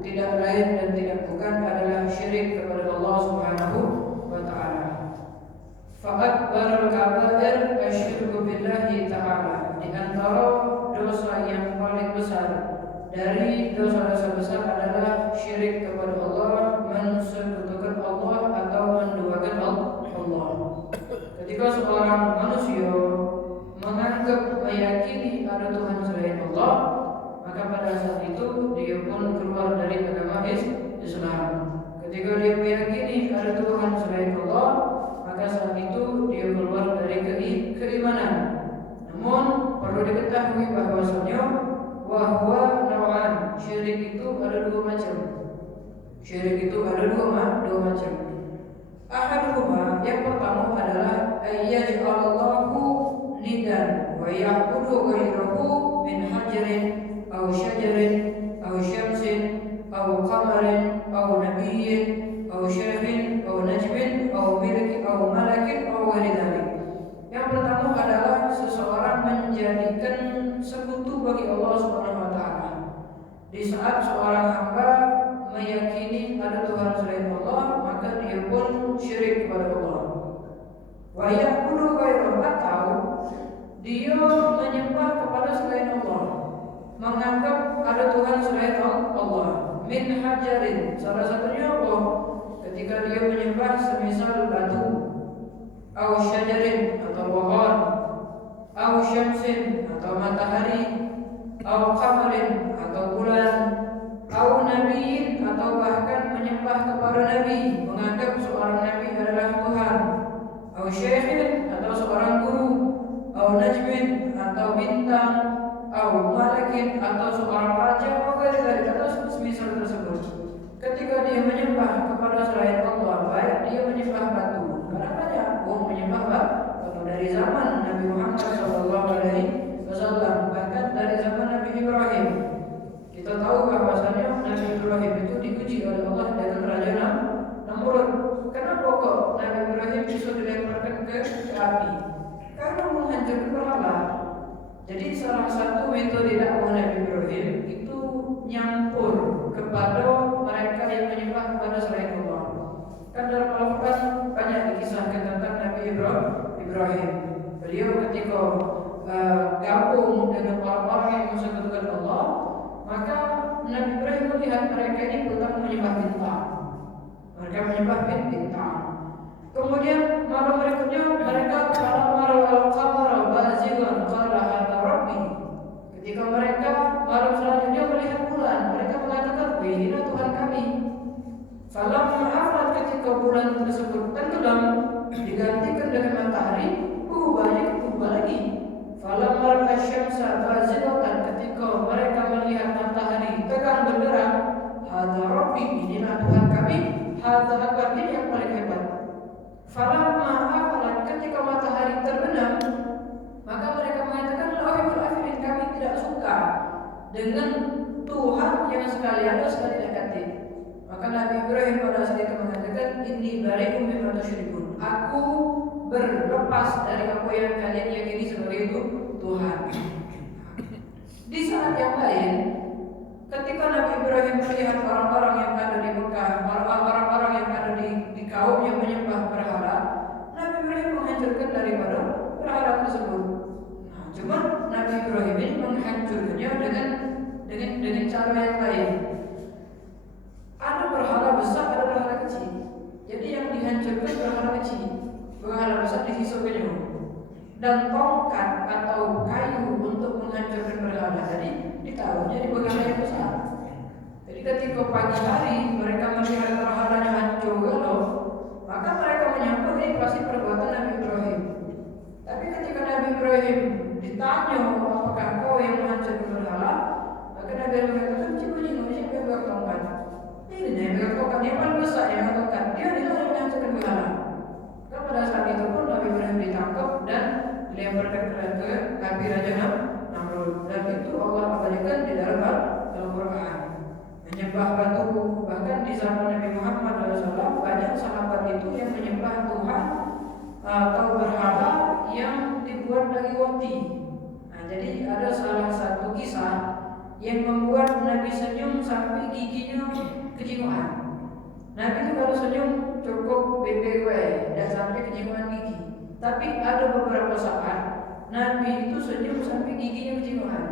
Tidak lain dan tidak bukan adalah syirik kepada Allah Subhanahu wa taala. Fa'akbarul kabair asyirku billahi ta'ala. Di antara dosa yang paling besar dari dosa-dosa besar adalah syirik kepada Allah, mensekutukan Allah atau menduakan Allah. Ketika seorang manusia menganggap meyakini ada Tuhan selain Allah, maka pada saat itu dia pun keluar dari agama Islam. Ketika dia meyakini ada Tuhan selain Allah, maka saat itu dia keluar dari keimanan. Namun perlu diketahui bahwasanya wahwa naw'an, syirik itu ada dua macam. Syirik itu ada dua macam. Ahaduhuma, yang pertama adalah ayyaj'alallahu nidan wa ya'budu ghayrahu min hajarin aw syajarin aw syamsin aw qamarin aw nabiyyin aw syekhin aw najmin aw milki aw malakin aw ghairi dzalik. Yang pertama adalah seseorang menjadikan sekutu bagi Allah Subhanahu wa taala. Di saat seorang hamba meyakini ada Tuhan selain Allah, maka dia pun syirik kepada Allah. Wa ya'budu ghayrahu, atau dia menyembah kepada selain Allah, menganggap ada Tuhan selain Allah. Min hajarin, salah satunya apa? Ketika dia menyembah semisal batu, au syajarin atau pohon, au syamsin atau matahari, au qamarin atau bulan, au nabiyyin atau bahkan menyembah kepada nabi, menganggap seorang nabi adalah Tuhan, au syekhin atau seorang guru, au najmin atau bintang, au malakin atau seorang raja, atau semisal tersebut. Ketika dia menyembah kepada selain Allah, baik dia menyembah batu, karena banyak orang menyembah batu dari zaman Nabi Muhammad SAW, bahkan dari zaman Nabi Ibrahim. Kita tahu bahwasanya Nabi Ibrahim itu diuji oleh Allah dengan Raja Namrud. Kenapa kok Nabi Ibrahim bisa dilemparkan ke api? Karena menghancurkan berhala. Jadi salah satu metode dakwah Nabi Ibrahim itu nyampur kepada mereka yang menyembah kepada selain Allah. Kan dalam Al-Quran banyak dikisahkan tentang Nabi Ibrahim. Beliau ketika gabung dengan orang-orang yang mensekutukan Allah, maka Nabi Ibrahim melihat mereka ini bukan menyembah bintang. Mereka menyembah bintang. Kemudian malam berikutnya mereka malam al-qamara bazighan qala hadza rabbi. Ketika mereka malam selanjutnya melihat bulan, mereka mengatakan, inilah Tuhan kami. Falamma afat, ketika bulan tersebut tenggelam digantikan dengan matahari, berubah lagi. Falamma asy-syamsa bazighatan, ketika mereka melihat matahari tegang benderang, hadza rabbi, inilah Tuhan kami, hadza akbar, ini yang paling hebat. Falamma afalat, ketika matahari terbenam, maka mereka mengatakan, la uhibbul afilin, kami tidak suka dengan Tuhan yang sekali ada sekali dekati. Maka Nabi Ibrahim pada saat itu mengatakan, inni bari'um mimma tusyrikun, aku berlepas dari apa yang kalian yakini sebagai itu Tuhan. Di saat yang lain, ketika Nabi Ibrahim melihat orang-orang yang ada di Mekah, orang-orang yang ada di kaum yang menyembah berhala, Nabi Ibrahim menghancurkan daripada berhala tersebut. Nah, cuma Nabi Ibrahim ini menghancurkannya dengan cara yang lain. Ada berhala besar, ada berhala kecil. Jadi yang dihancurkan berhala kecil, berhala besar disisaukannya. Dan tongkat atau kayu untuk menghancurkan berhala tadi ditaruhnya di berhala yang besar. Jadi ketika pagi hari mereka melihat berhalanya hancur galau, maka mereka menyangka ini pasti perbuatan Nabi Ibrahim. Tapi ketika Nabi Ibrahim ditanya, apakah kau yang menghancurkan berhala? Maka Nabi Ibrahim mengatakan, siapa yang pegang tongkat? Ini yang pegang tongkat, yang paling besar yang tongkat. Dia yang menghancurkan berhala. Maka pada saat itu pun Nabi Ibrahim ditangkap dan dilemparkan ke api Raja Namrud. Dan itu Allah abadikan di dalam Al-Quran. Menyembah batu, bahkan di zaman Nabi Muhammad SAW banyak sahabat itu yang menyembah Tuhan atau berhala yang dibuat dari roti. Nah, jadi ada salah satu kisah yang membuat Nabi senyum sampai giginya kejinguan. Nabi itu kalau senyum cukup BBW dan sampai kejinguan gigi. Tapi ada beberapa saat Nabi itu senyum sampai giginya keciuman.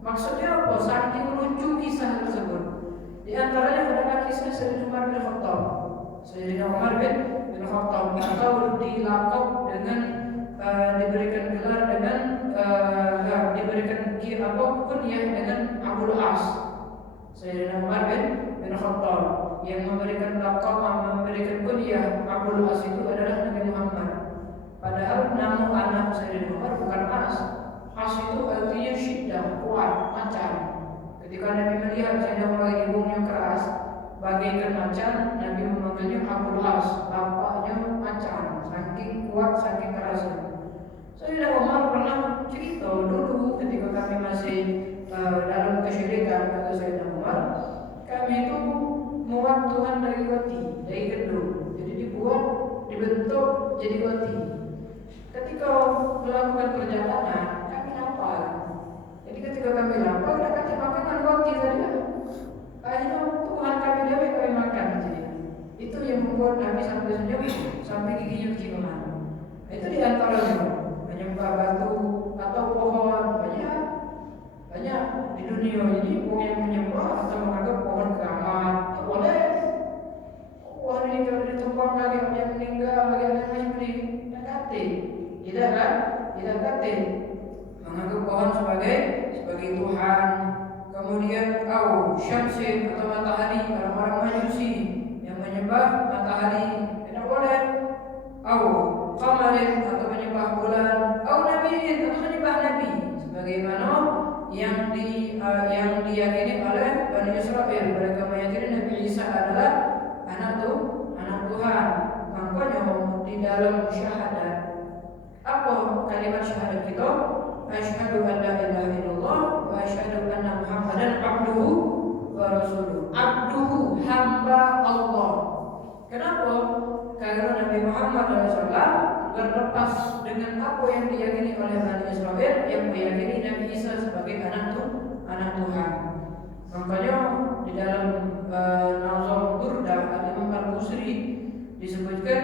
Maksudnya apa? Saking lucu kisah tersebut. Di antaranya adalah kisah Sayyidina Umar bin Khattab. Sayyidina Umar bin Khattab atau dilakop dengan diberikan gelar dengan diberikan kunyah dengan Abul As. Sayyidina Umar bin Khattab yang memberikan lakop, memberikan kunyah Abul As itu adalah Nabi Muhammad. Padahal nama anak Sayyidina Umar bukan As. As itu artinya syiddah, kuat, macan. Ketika Nabi melihat Sayyidina Umar ibunya keras, bagaikan macan, Nabi memanggilnya Abul As, bapaknya macan, saking kuat, saking kerasnya. Sayyidina Umar pernah cerita dulu ketika kami masih dalam kesyirikan, kata Sayyidina Umar, kami itu muat Tuhan dari roti, dari gandum. Jadi dibentuk jadi roti. Ketika melakukan perjalanan, kami lapar. Jadi ketika kami lapar, udah kami makan roti saja. Akhirnya Tuhan kami makan. Jadi itu yang membuat Nabi sampai senyum, sampai giginya keciuman. Itu di antaranya menyembah batu atau pohon, banyak di dunia ini orang yang menyembah atau menganggap pohon keramat. Itu boleh. Pohon ini kalau ditumbang lagi ada yang meninggal, lagi ada yang macam ini, tidak kan? Tidak kata menganggap pohon sebagai Tuhan. Kemudian syamsin atau matahari, orang-orang Majusi yang menyembah matahari tidak boleh. Qamarin atau menyembah bulan, nabiin atau menyembah nabi, sebagaimana yang diyakini oleh Bani Israel. Mereka meyakini Nabi Isa adalah anak Tuhan. Makanya di dalam syahadat, apa kalimat syahadat kita? Asyhadu an la ilaha illallah wa asyhadu anna Muhammadan abduhu wa rasuluh. Abduhu, hamba Allah. Kenapa? Karena Nabi Muhammad SAW berlepas dengan apa yang diyakini oleh Bani Israel yang meyakini Nabi Isa sebagai anak Tuhan. Makanya di dalam Nazam Burdah Al-Imam Al-Busri disebutkan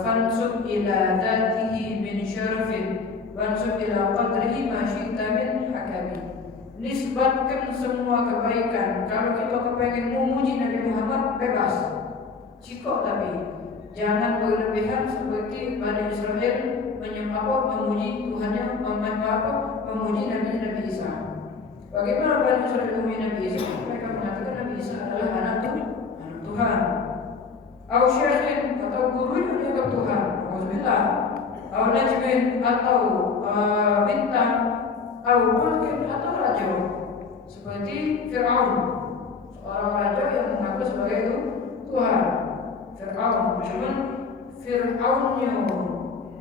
fansub ila dzatihi min syarafin wansub ila qadrihi ma syi'ta min hakami. Nisbatkan semua kebaikan. Kalau kita kepengen memuji Nabi Muhammad, bebas, cikok, tapi jangan berlebihan seperti Bani Israel memuji Tuhannya, memuji Nabi Isa. Bagaimana Bani Israel memuji Nabi Isa? Mereka mengatakan Nabi Isa adalah anak Tuhan. Syaikhim atau guru yang dianggap Tuhan. Alhamdulillah. Najmin atau bintang, mulkin atau raja. Seperti Fir'aun, seorang raja yang mengaku sebagai Tuhan. Fir'aunnya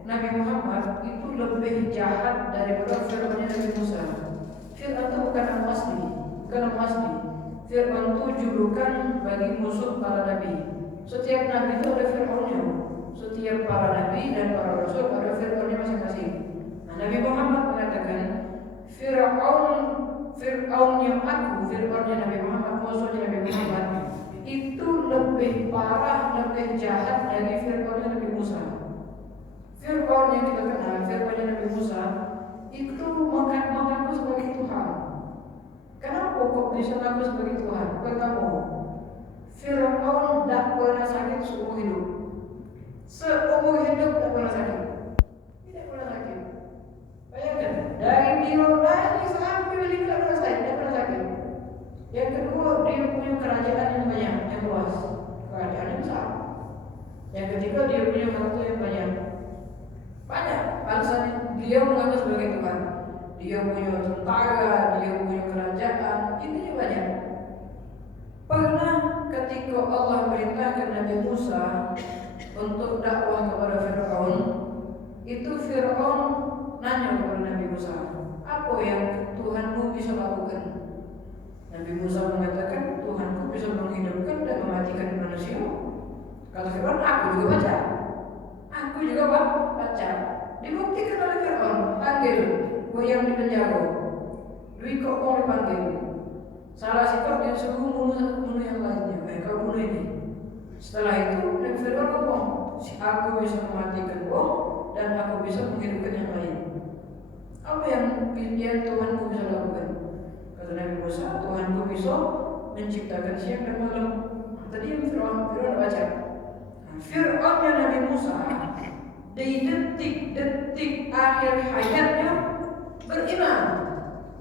Nabi Muhammad itu lebih jahat daripada Fir'aunnya Nabi Musa. Fir'aun itu bukan nama asli. Fir'aun itu julukan bagi musuh para nabi. Setiap nabi itu ada Fir'aunnya. Setiap para nabi dan para rasul ada Fir'aunnya masing-masing. Nah, Nabi Muhammad mengatakan Fir'aunnya Nabi Muhammad, musuhnya Nabi Muhammad itu lebih parah, lebih jahat dari Fir'aunnya Nabi Musa. Fir'aun yang kita kenal, Fir'aunnya Nabi Musa itu mengaku sebagai Tuhan. Kenapa kok bisa mengaku sebagai Tuhan? Pertama, Fir'aun tidak pernah sakit seumur hidup. Tidak pernah sakit. Bayangkan, dari dia lahir sampai meninggal tidak pernah sakit. Yang kedua, dia punya kerajaan yang banyak, yang luas, kerajaan yang besar. Yang ketiga, dia punya harta yang banyak. Alasan dia mengaku sebagai Tuhan. Dia punya tentara, dia punya kerajaan, itu banyak. Pernah ketika Allah perintahkan Nabi Musa untuk dakwah kepada Fir'aun, itu Fir'aun nanya kepada Nabi Musa, apa yang Tuhanmu bisa lakukan? Nabi Musa mengatakan, Tuhanku bisa menghidupkan dan mematikan manusia. Kata Fir'aun, aku juga baca. Dibuktikan oleh Fir'aun, panggil yang di penjara. Dwi kok kau dipanggil? Salah sikap dia suruh bunuh yang lainnya. Kau bunuh ini. Setelah itu Nabi Fir'aun ngomong, si aku bisa mematikan kau dan aku bisa menghidupkan yang lain. Apa yang Tuhanku bisa lakukan? Kata Nabi Musa, Tuhanku bisa menciptakan siang dan malam. Tadi yang Fir'aun baca. Fir'aunnya Nabi Musa di detik-detik akhir hayatnya beriman.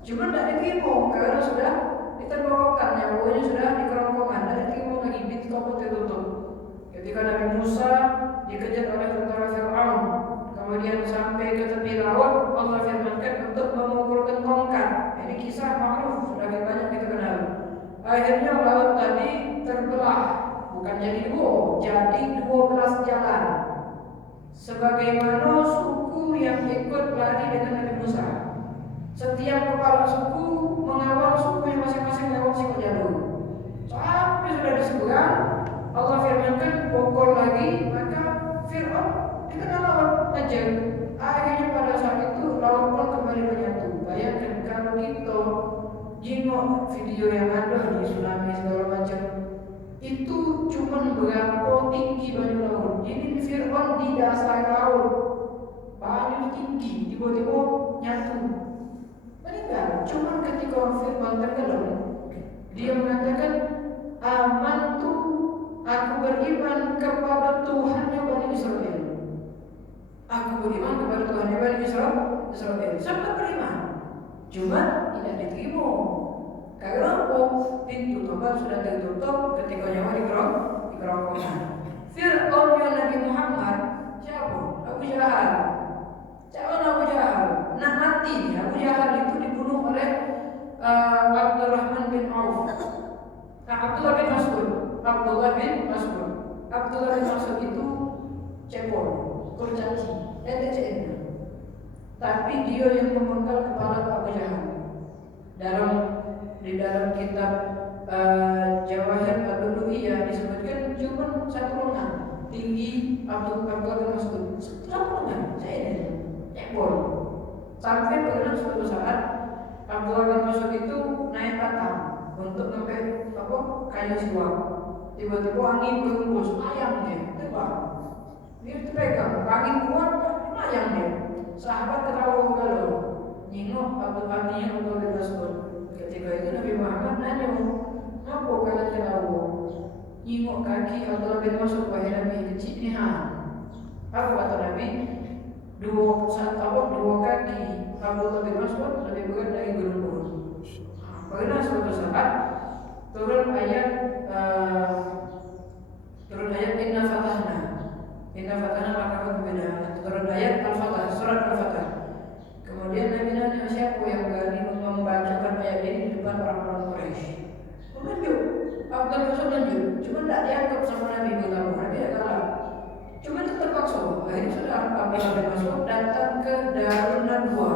Cuma tidak diterima karena sudah diterbawakan, nyawanya sudah dikerongkongan, tidak diterima lagi, pintu kapal tertutup. Ketika Nabi Musa dikejar oleh tentara Fir'aun, kemudian sampai ke tepi laut, Allah firmankan untuk memukulkan tongkat. Ini kisah makruf, sudah banyak kita kenal. Akhirnya laut tadi terbelah, bukan jadi dua, jadi 12 jalan. Sebagaimana suku yang ikut lari dengan Nabi Musa. Setiap kepala suku mengawal suku yang masing-masing lewat siku jalur. Sampai sudah di seberang, Allah firmankan pukul lagi, maka Fir'aun dikenal laut aja. Akhirnya pada saat itu laut pun kembali menyatu. Bayangkan kalau kita jengok video yang ada di tsunami segala macam, itu cuma berapa tinggi banyu laut. Ini Fir'aun di dasar laut, banyu tinggi, tiba-tiba nyatu. Meninggal. Cuma ketika Fir'aun tenggelam, dia mengatakan, amantu, aku beriman kepada Tuhannya Bani Israel. Aku beriman kepada Tuhannya Bani Israel. Sampai beriman, cuma tidak diterima. Karena pintu kapal sudah tertutup ketika nyawa dikerongkongan. Fir'aunnya Nabi Muhammad siapa? Abu Jahal. Siapa Abu Jahal? Nak mati. Abu Jahal itu dibunuh oleh Abdurrahman bin Auf. Abdullah bin Mas'ud. Abdullah bin Mas'ud itu cepol, kurcaci, NCN. Tapi dia yang memenggal kepala Abu Jahal. Di dalam kitab Jawahir Ad-Duluiyah disebutkan cuma satu lengan tinggi Abdullah bin Mas'ud. Satu lengan, cepol. Sampai pernah suatu saat Abdullah bin Mas'ud itu naik batang untuk ngambil kayu siwak. Tiba-tiba angin berhembus, ayam dia terbang. Dia terpegang, angin kuat, ayam dia. Sahabat ketawa kalau nyingok Abdullah bin Mas'ud. Ketika itu Nabi Muhammad nanya, apa kalian ketawa? Nyingok kaki Abdullah bin Mas'ud, wahai Nabi, kecil ni Apa kata Nabi? Dua kaki Abdullah bin Mas'ud lebih berat dari gunung Uhud. Pernah suatu saat turun ayat Inna Fatahna maka berbeda. Turun ayat Al-Fatah, surat Al-Fatah. Kemudian Nabi nanya, siapa yang berani membacakan ayat ini di depan orang-orang Quraisy? Menunjuk, Abdullah bin Mas'ud menunjuk. Cuma tidak dianggap sama Nabi bertamu. Nabi tidak kalah. Cuma itu terpaksa. Akhirnya sudah Abdullah bin Mas'ud datang ke Darun Nadwa.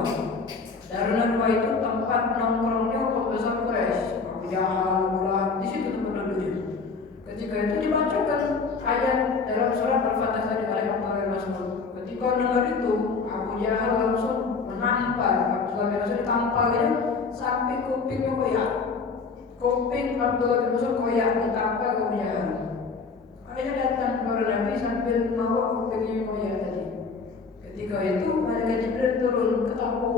Darun Nadwa itu tempat nongkrongnya pembesar Quraisy. Abu Jahal, di situ tempat duduknya. Ketika itu dibacakan ayat dalam surat Al-Fatah tadi oleh Abdullah bin Mas'ud. Ketika dengar itu, Abu Jahal langsung menampar Abdullah bin Mas'ud, ditampar sampai kupingnya koyak. Kuping Abdullah bin Mas'ud koyak, ditampar Abu Jahal. Akhirnya datang kepada Nabi sambil membawa kupingnya koyak tadi. Ketika itu malaikat Jibril turun ketawa.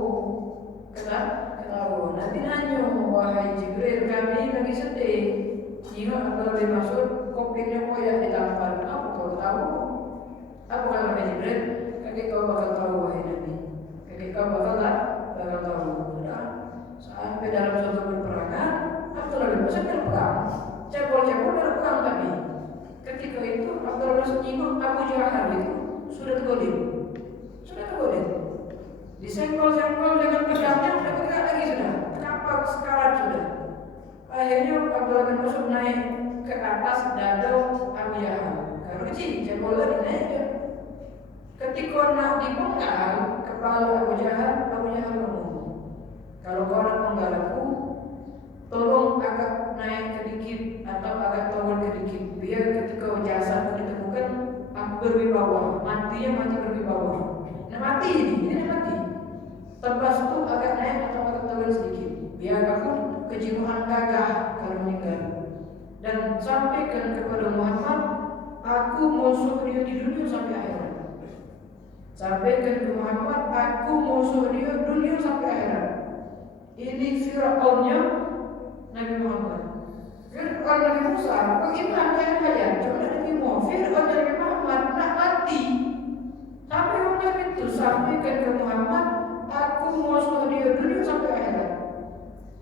Nabi nanya, wahai Jibril, kami lagi sedih. Jika Abdullah bin Mas'ud kupingnya koyak ditampar, apa kau tahu? Apa kata Jibril? Kakek kau bakal tahu, wahai Nabi. Kakek kau bakal tahu. Sudah sampai dalam suatu peperangan, Abdullah bin Mas'ud berperang. Cepol-cepol berperang tadi. Ketika itu Abdullah bin Mas'ud nyinggung Abu Jahal itu sudah tergolim. Disenggol-senggol dengan pedangnya, udah bergerak lagi sudah. Kenapa sekarat sudah? Akhirnya Abdullah bin Mas'ud naik ke atas dada Abu Jahal. Kalau kecil, cepolnya dinaik. Ketika nak dipenggal kepala Abu Jahal ngomong, kalau kau nak penggal aku, tolong agak naik sedikit atau agak turun sedikit, biar ketika jasad ditemukan aku berwibawa, matinya mati berwibawa. Nah mati ini mati. Tebas itu agak naik atau agak turun sedikit, biar aku kejiwaan gagah kalau meninggal. Dan sampaikan kepada Muhammad, aku musuh dia di dunia sampai akhirat. Sampaikan ke Muhammad, aku musuh dia dunia sampai akhirat. Ini Fir'aunnya Nabi Muhammad. Fir'aun Nabi Musa, bagaimana yang kaya? Cuma Nabi Muhammad, Fir'aun Nabi Muhammad nak mati. Sampai orang itu sampaikan ke Muhammad, aku musuh dia dunia sampai akhirat.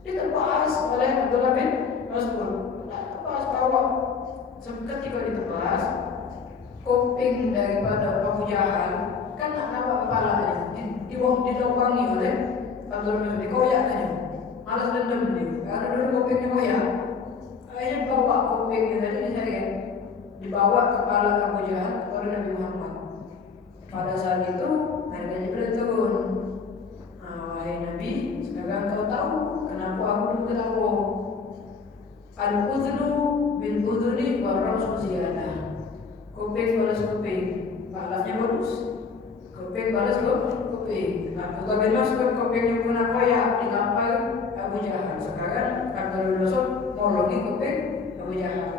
Ditebas oleh Abdullah bin Mas'ud. Tebas bawa. Ketika ditebas, kuping daripada Abu Jahal kan nak nampak kepalanya dilobangi oleh Abdullah bin Mas'ud, dikoyak aja. Malas dendam dia. Karena dulu kupingnya koyak. Akhirnya bawa kupingnya tadi saya dibawa kepala Abu Jahal oleh Nabi Muhammad. Pada saat itu Nabi Jibril turun. Wahai Nabi, sekarang kau tahu kenapa aku berkata al-udhnu bil udhuni wal rasu ziyadah. Kuping balas kuping, balasnya bagus. Kuping balas kuping. Abdullah bin Mas'ud kupingnya pun koyak ditampar Abu Jahal. Sekarang Abdullah bin Mas'ud nolongi kuping Abu Jahal.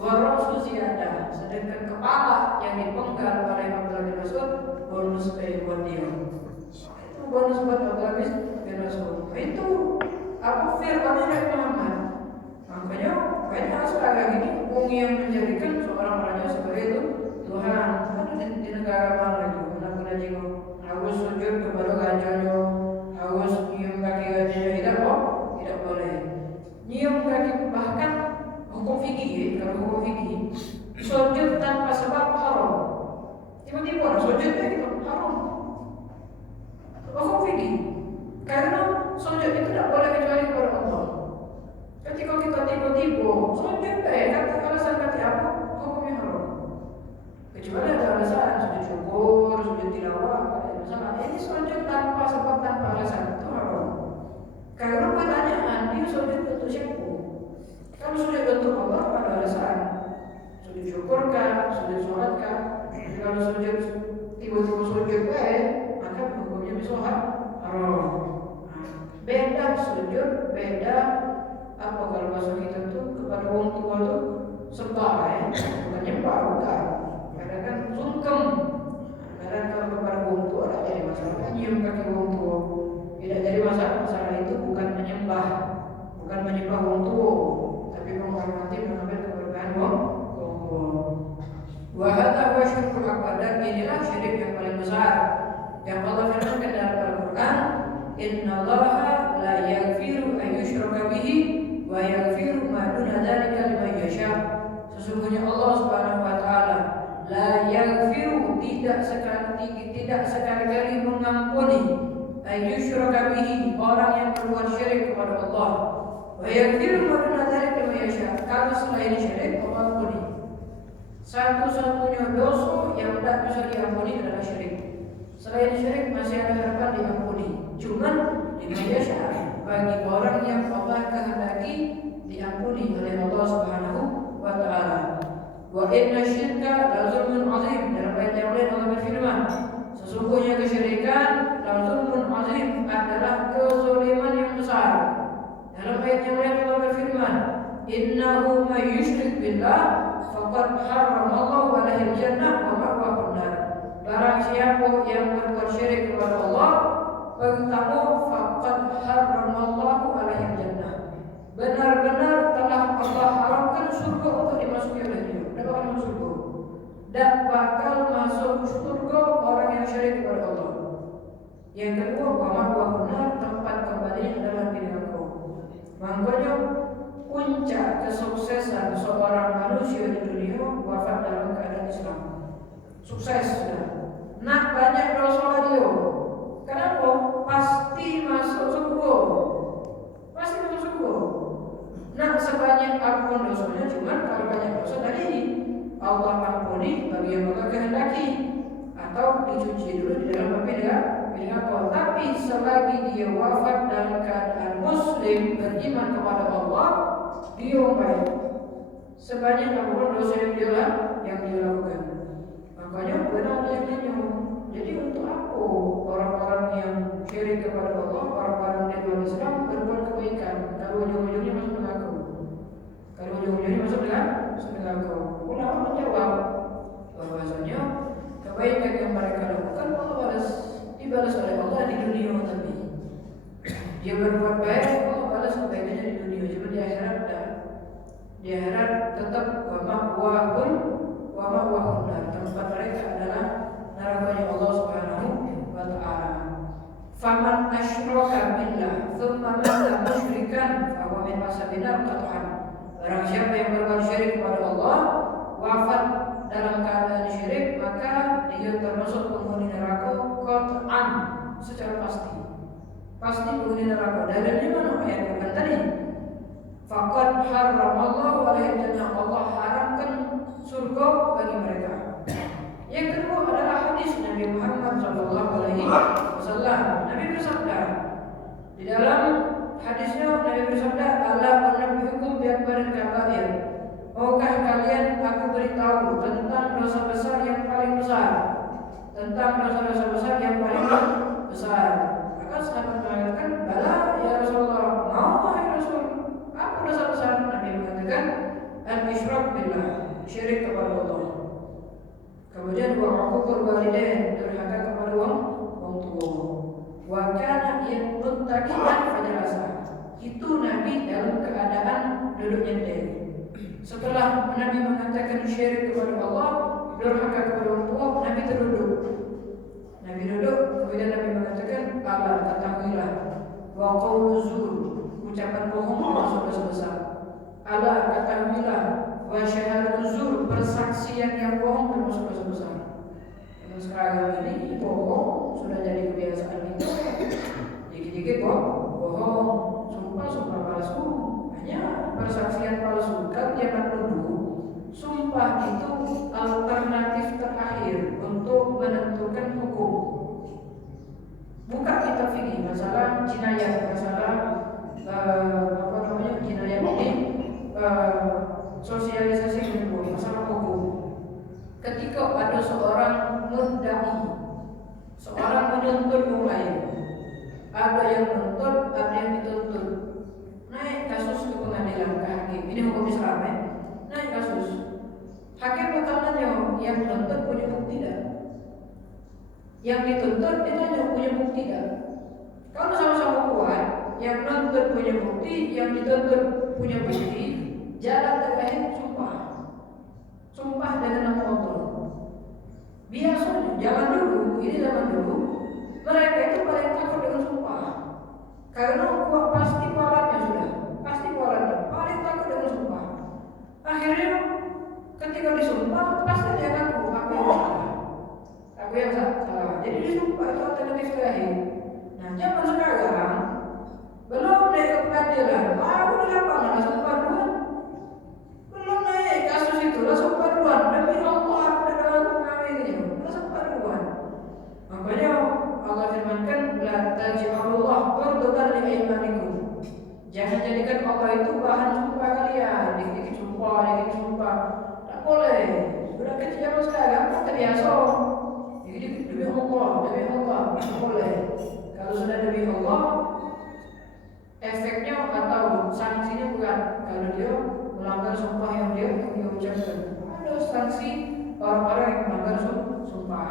Wal rasu ziyadah, sedangkan kepala yang dipenggal oleh Abdullah bin Mas'ud bonus buat dia. Itu bonus buat Abdullah bin Mas'ud. Itu apa firman Nabi Muhammad. Makanya sekarang ini orang yang menjadikan seorang raja sebagai itu Tuhan. Ada di negara mana itu? Mana jenguk harus sujud kepada rajanya, harus nyium kaki rajanya, tidak boleh. Nyium kaki, bahkan hukum fikih, kalau hukum fikih sujud tanpa sebab haram. Tiba-tiba orang sujudnya itu haram. Hukum fikih, karena sujud itu tidak boleh kecuali kepada Allah. Ketika kita tiba-tiba sujud kata alasan kata apa? Hukumnya haram. Kecuali ada alasan sujud syukur, sujud tilawah, ada masalah. Ini sujud tanpa sebab, tanpa alasan itu haram. Karena pertanyaan dia sujud untuk siapa? Kalau sujud untuk Allah ada alasan. Sujud syukurkah, sujud sholatkah? Kalau sujud tiba-tiba sujud maka hukumnya bisa haram. Beda sujud, beda apa kalau bahasa kita tuh kepada orang tua tuh sembah bukan nyembah, bukan. Kadang kan sungkem. Kadang kalau kepada orang tua tidak jadi masalah, nyium kaki orang tua tidak jadi masalah. Masalah itu bukan menyembah orang tua, tapi menghormati, mengambil keberkahan orang tua. Wa hadza huwa syirkul akbar, dan inilah syirik yang paling besar yang Allah firmankan dalam Al-Qur'an, innallaha la yaghfiru an yushraka bihi wa yaghfiru ma duna dzalika liman yasha. Sesungguhnya Allah Subhanahu wa taala la yaghfiru, tidak sekali-kali mengampuni ayyushraka bihi, orang yang berbuat syirik kepada Allah, wa yaghfiru ma duna dzalika liman yasha. Kalau selain syirik Allah ampuni. Satu-satunya dosa yang tidak bisa diampuni adalah syirik. Selain syirik masih ada harapan diampuni. Cuman liman yasha, bagi orang yang Allah kehendaki diampuni oleh Allah Subhanahu wa taala. Wa inna syirka la zulmun azim. Dalam ayat yang lain Allah berfirman, sesungguhnya kesyirikan la zulmun azim, adalah kezaliman yang besar. Dalam ayat yang lain Allah berfirman, innahu may yusyrik billah faqad harramallahu alaihi jannah wa ma'wahu nar. Barang siapa yang berbuat syirik kepada Allah, pertama faqad harramallahu alaihi jannah, benar-benar telah Allah haramkan surga untuk dimasuki oleh dia. Tidak bakal masuk surga. Tak bakal masuk surga orang yang syirik kepada Allah. Yang kedua, wa ma'wahu nar, tempat kembali adalah di neraka. Makanya puncak kesuksesan seorang manusia di dunia wafat dalam keadaan Islam. Sukses sudah. Nak banyak dosa dia. Kenapa? Pasti masuk surga. Pasti masuk surga. Nak sebanyak apapun dosanya, cuman kalau banyak dosa tadi Allah ampuni bagi yang Allah kehendaki, atau dicuci dulu di dalam api neraka. Tapi selagi dia wafat dalam keadaan muslim, beriman kepada Allah, dia baik. Sebanyak apapun dosa yang dia lakukan. Makanya benar dia tanya. Jadi untuk apa orang-orang yang syirik kepada Allah, orang-orang di dalam Islam berbuat kebaikan, kalau ujung-ujungnya masuk neraka? Kalau ujung-ujungnya masuk neraka? Ulama menjawab bahwasanya kebaikan yang mereka lakukan Allah pasti penghuni neraka. Dalilnya mana? Ayat Quran tadi. Faqad haramallahu alaihi jannah, Allah haramkan surga bagi mereka. Yang kedua adalah hadis Nabi Muhammad sallallahu alaihi wasallam. Nabi bersabda di dalam hadisnya, Nabi bersabda, "Ala unabbiukum bi akbaril kabair." Maukah kalian aku beritahu tentang dosa besar yang paling besar? Tentang dosa-dosa besar yang paling besar. Maka sahabat mengatakan, "Bala ya Rasulullah." Mau wahai Rasul, apa dosa besar? Nabi mengatakan, "Al-isyrak billah," syirik kepada Allah. Kemudian wa uququl walidain, durhaka kepada orang tua. Wa kana muttaqian fajalasa. Itu Nabi dalam keadaan duduk nyantai. Setelah Nabi mengatakan syirik kepada Allah, durhaka kepada orang tua, Nabi terduduk. Nabi duduk, kemudian Nabi mengatakan, "Ala ketahuilah, wa qaulu zur," ucapan bohong termasuk dosa besar. "Ala ketahuilah, wa syahadatu zur," persaksian yang bohong termasuk dosa besar. Yang sekarang ini bohong sudah jadi kebiasaan kita. Dikit-dikit bohong, sumpah palsu, hanya persaksian palsu. Kalau zaman dulu, sumpah itu alternatif terakhir untuk menentukan hukum. Buka kitab fikih masalah jinayah, masalah jinayah ini sosialisasi hukum, masalah hukum. Ketika ada seorang mudda'i, seorang menuntut orang lain, ada yang menuntut, ada yang dituntut, naik kasus ke pengadilan, ke hakim. Ini hukum Islam, naik kasus. Hakim bertanya, yang menuntut punya bukti tidak? Yang dituntut ditanya punya bukti tidak? Kalau sama-sama kuat, yang menuntut punya bukti, yang dituntut punya bukti, jalan terakhir sumpah. Sumpah dengan nama Allah. Biasanya zaman dulu, ini zaman dulu, mereka itu paling takut dengan sumpah. Karena kuat pasti kualatnya sudah, pasti kualatnya, paling takut dengan sumpah. Akhirnya ketika disumpah, pasti dia ngaku aku yang salah. Aku yang salah. Jadi disumpah itu alternatif terakhir. Nah, zaman sekarang belum naik ke pengadilan, baru di lapangan sumpah duluan. Belum naik kasus itu, langsung sumpah duluan. Demi Allah, aku tidak dalam pengawinnya, langsung sumpah duluan. Makanya Allah firmankan, la taj'alullah urdatan li aymanikum. Jangan jadikan Allah itu bahan sumpah kalian. Dikit-dikit sumpah. Tak boleh. Sudah kecil sekarang kan terbiasa. Jadi demi Allah, tak boleh. Kalau sudah demi Allah, efeknya atau sanksinya berat. Kalau dia melanggar sumpah yang dia ucapkan. Ada sanksi orang-orang yang melanggar sumpah.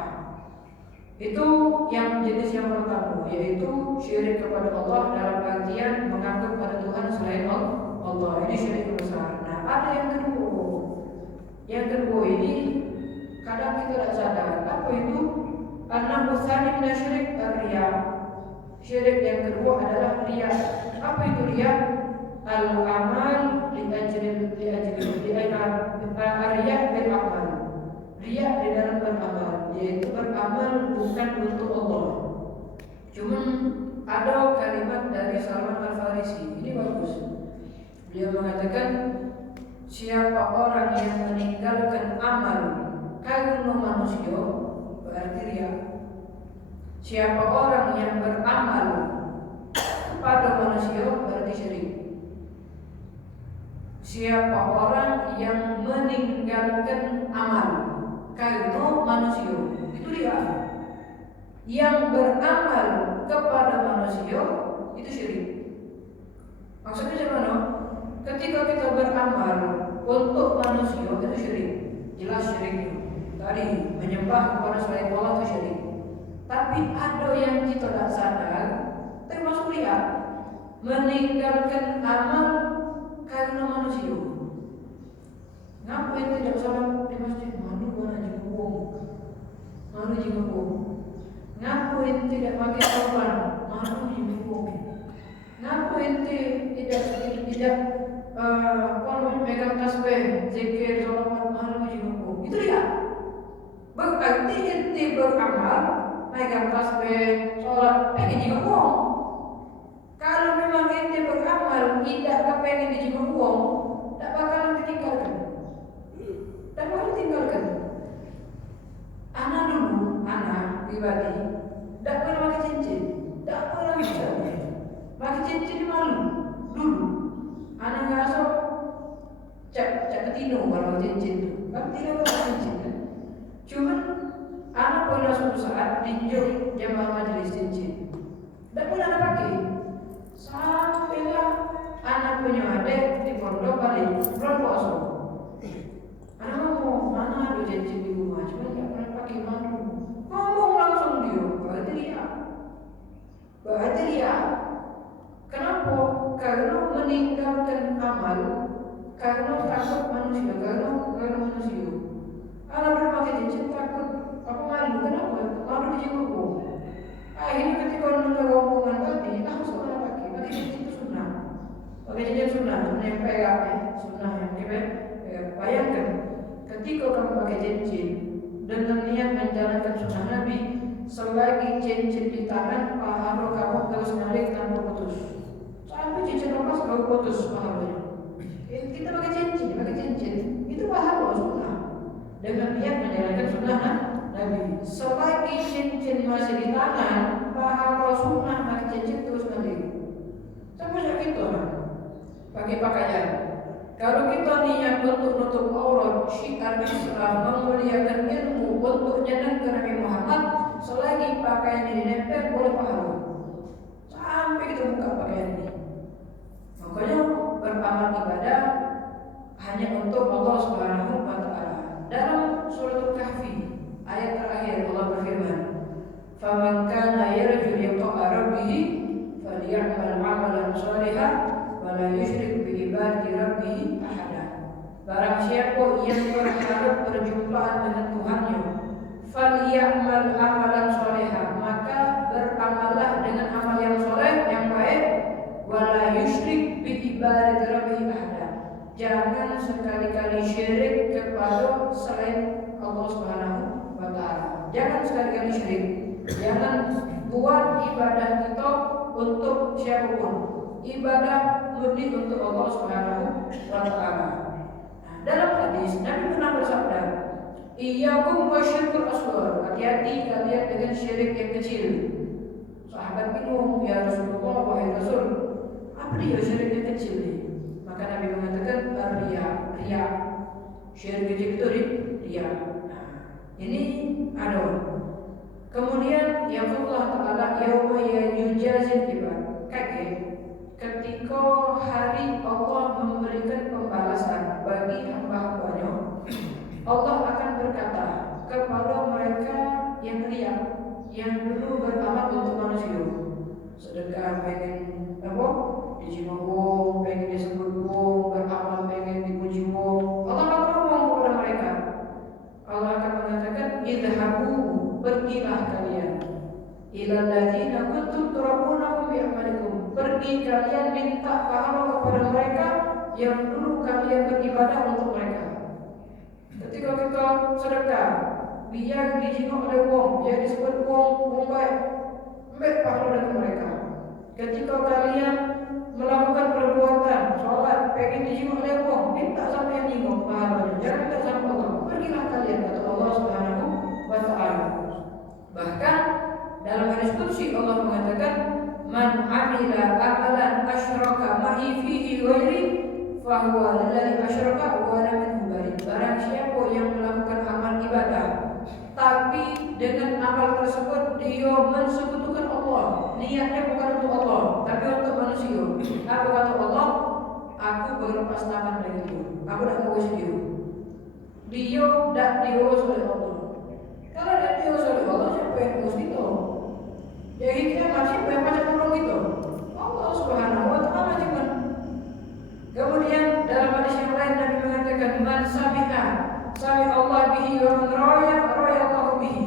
Itu yang jenis yang pertama, yaitu syirik kepada Allah dalam artian menganggap ada Tuhan selain Allah. Ini syirik besar. Nah, ada yang kedua. Yang kedua ini kadang kita tidak sadar. Apa itu? An-naw'u tsani min syirik ar-riya. Syirik yang kedua adalah riya. Apa itu riya? Al-amal li ajli ar-riya bil amal. Riya di dalam beramal, yaitu beramal bukan untuk Allah. Cuma ada kalimat dari Salman Al-Farisi, ini bagus. Dia mengatakan, siapa orang yang meninggalkan amal karena manusia, berarti riya. Siapa orang yang beramal kepada manusia, berarti syirik. Siapa orang yang meninggalkan amal karena manusia, itu dia. Yang beramal kepada manusia, itu syirik. Maksudnya gimana? Ketika kita beramal untuk manusia, itu syirik. Jelas syirik. Tadi menyembah kepada selain Allah itu syirik. Tapi ada yang kita tak sadar, termasuk dia meninggalkan amal karena manusia. Ngapa yang tidak salat di masjid? Malu mana jengkung, malu jengkung. Ngapa yang tidak pakai sorban? Malu jengkung. Ngapa yang tidak megang tasbih, zikir, sholawat, malu jengkung? Itu dia. Berarti inti beramal, megang tasbih, sholat, pengen jengkung. Kalau memang ente beramal tidak kepengen dijenguk uang, tak bakalan ditinggalkan. Tak bakal ditinggalkan. Anak dulu, anak pribadi, tak pernah pakai cincin, tak pernah bisa. Pakai cincin malu dulu. Anak ngasuh cak petino kalau cincin tu, kan petino kalau cincin kan. Cuman anak pernah suatu saat tinjau jamaah majelis cincin, tak pernah ada pakai. Sampailah anak punya adik di pondok balik bulan puasa. Anak ngomong, mana ada cincin di rumah, cuma tak pernah pakai malu. Ngomong langsung dia, berarti dia. Kenapa? Karena meninggalkan amal, karena takut manusia, karena manusia. Anak berpakai cincin takut, apa malu? Kenapa? Malu dijenguk. Akhirnya ketika mendengar omongan tadi, langsung pakai cincin itu sunnah. Pakai cincin sunnah, sunnah yang pegang, sunnah yang pegang. Bayangkan, ketika kamu pakai cincin dengan niat menjalankan sunnah Nabi, selagi cincin di tangan, pahala kamu terus mengalir tanpa putus. Sampai cincin lepas baru putus pahalanya. Kita pakai cincin, itu pahala sunnah. Dengan niat menjalankan sunnah Nabi. Selagi cincin masih di tangan, pahala sunnah pakai cincin terus mengalir. Sama seperti itu pakai pakaian. Kalau kita niat untuk nutup aurat, syiar Islam memuliakan ilmu untuk nyenang ke Nabi Muhammad, selagi pakaian ini nempel boleh pahala. Sampai kita buka pakaian ini. Makanya beramal ibadah hanya untuk Allah Subhanahu wa taala. Dalam surah Al-Kahfi ayat terakhir Allah berfirman, "Faman kana yarju liqa'a rabbih falyamal 'amalan shalihan wa la yusyrik bi ibadati rabbih ahada." Barang siapa yang berharap perjumpaan dengan Tuhannya, falyamal 'amalan shalihan, maka beramallah dengan amal yang saleh, yang baik, wala yusyrik bi ibadati rabbih ahada. Jangan sekali-kali syirik kepada selain Allah Subhanahu wa taala. Jangan sekali-kali syirik. Jangan buat ibadah kita untuk siapapun. Ibadah murni untuk Allah Subhanahu wa taala. Dalam hadis Nabi pernah bersabda, "Iyyakum wasyirkul asghar." Hati-hati kalian dengan syirik yang kecil. Sahabat bingung, "Ya Rasulullah, wahai Rasul, apa dia syirik yang kecil ini?" Maka Nabi mengatakan riya. Syirik kecil itu riya. Ini ada. Kemudian yang Allah Taala yauma yujazil ibad. Ketika hari Allah memberikan pembalasan bagi hamba-hambanya, Allah akan berkata kepada mereka yang riya, yang dulu beramal untuk manusia, sedekah pengen apa? Dijenguk wong, pengen disebut wong, beramal pengen dipuji wong. Allah akan ngomong kepada mereka. Allah akan mengatakan, "Idhabu, pergilah kalian. Ilal ladzina kuntum turabunahum bi amalikum." Pergi kalian minta pahala kepada mereka yang dulu kalian beribadah untuk mereka. Ketika kita sedekah, biar dijenguk oleh wong, biar disebut wong baik, ambil pahala dengan mereka. Ketika kalian melakukan perbuatan sholat, pengen dijenguk oleh wong, minta sama yang jenguk pahalanya, jangan minta sama Allah. Pergilah kalian, kata Allah Subhanahu wa taala. Bahkan dalam hadis qudsi Allah mengatakan, "Man 'amila amalan asyraka ma'i fihi ghairi fa huwa lillazi asyraka wa ana minhu bari." Barang siapa yang melakukan amal ibadah tapi dengan amal tersebut dia mensekutukan Allah, niatnya bukan untuk Allah tapi untuk manusia. Apa kata Allah? Aku berlepas tangan dari dia, aku tidak ngurus dia. Dia tidak diurus oleh Allah. Kalau tidak diurus oleh Allah, siapa yang ngurus itu? Jadi kiamat siapa yang macam tolong itu? Allah Subhanahu wa taala cuman. Kemudian dalam hadis yang lain Nabi mengatakan, "Man sami'a sami Allah bihi wa man raya Allah bihi."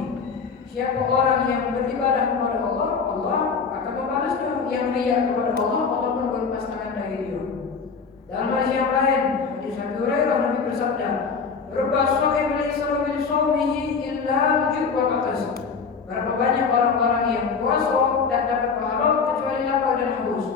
Siapa orang yang beribadah kepada Allah, Allah akan membalasnya. Yang riya kepada Allah, Allah pun berlepas tangan dari dia. Dalam hadis yang lain, hadis Abu Hurairah, Nabi bersabda, "Rubba sha'im laysa min shaumihi illa al-ju' wal 'atas." Berapa banyak orang-orang yang puasa dan dapat pahala kecuali lapar dan haus.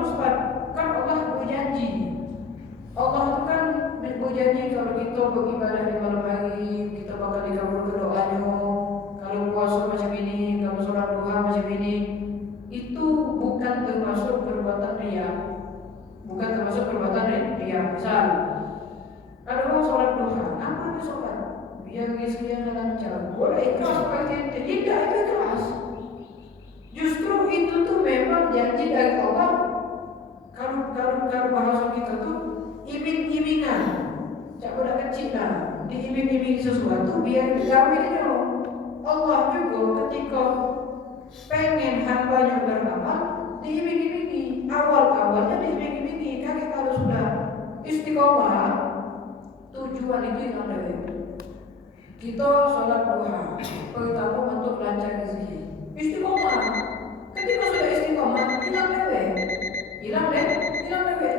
Ustaz, kan Allah berjanji. Allah itu kan berjanji kalau kita beribadah di malam hari, kita bakal dikabulkan doanya. Kalau puasa macam ini, kalau sholat duha macam ini, itu bukan termasuk perbuatan riya. Bukan termasuk perbuatan riya. Misal, ada orang sholat duha, apa itu sholat? Biar rezekinya lancar. Boleh ikhlas pakai tidak itu ikhlas. Justru itu tuh memang janji dari Allah. Kalau bahasa kita tuh iming-imingan. Cak budak kecil lah, diiming-imingi sesuatu biar digawe. Allah juga ketika pengen hambanya beramal, diiming-imingi. Awalnya diiming-imingi. Kakek kalau sudah istiqomah, tujuan itu yang ada. Kita sholat duha, pertama untuk lancar rezeki. Istiqomah. Ketika sudah istiqomah, hilang lewe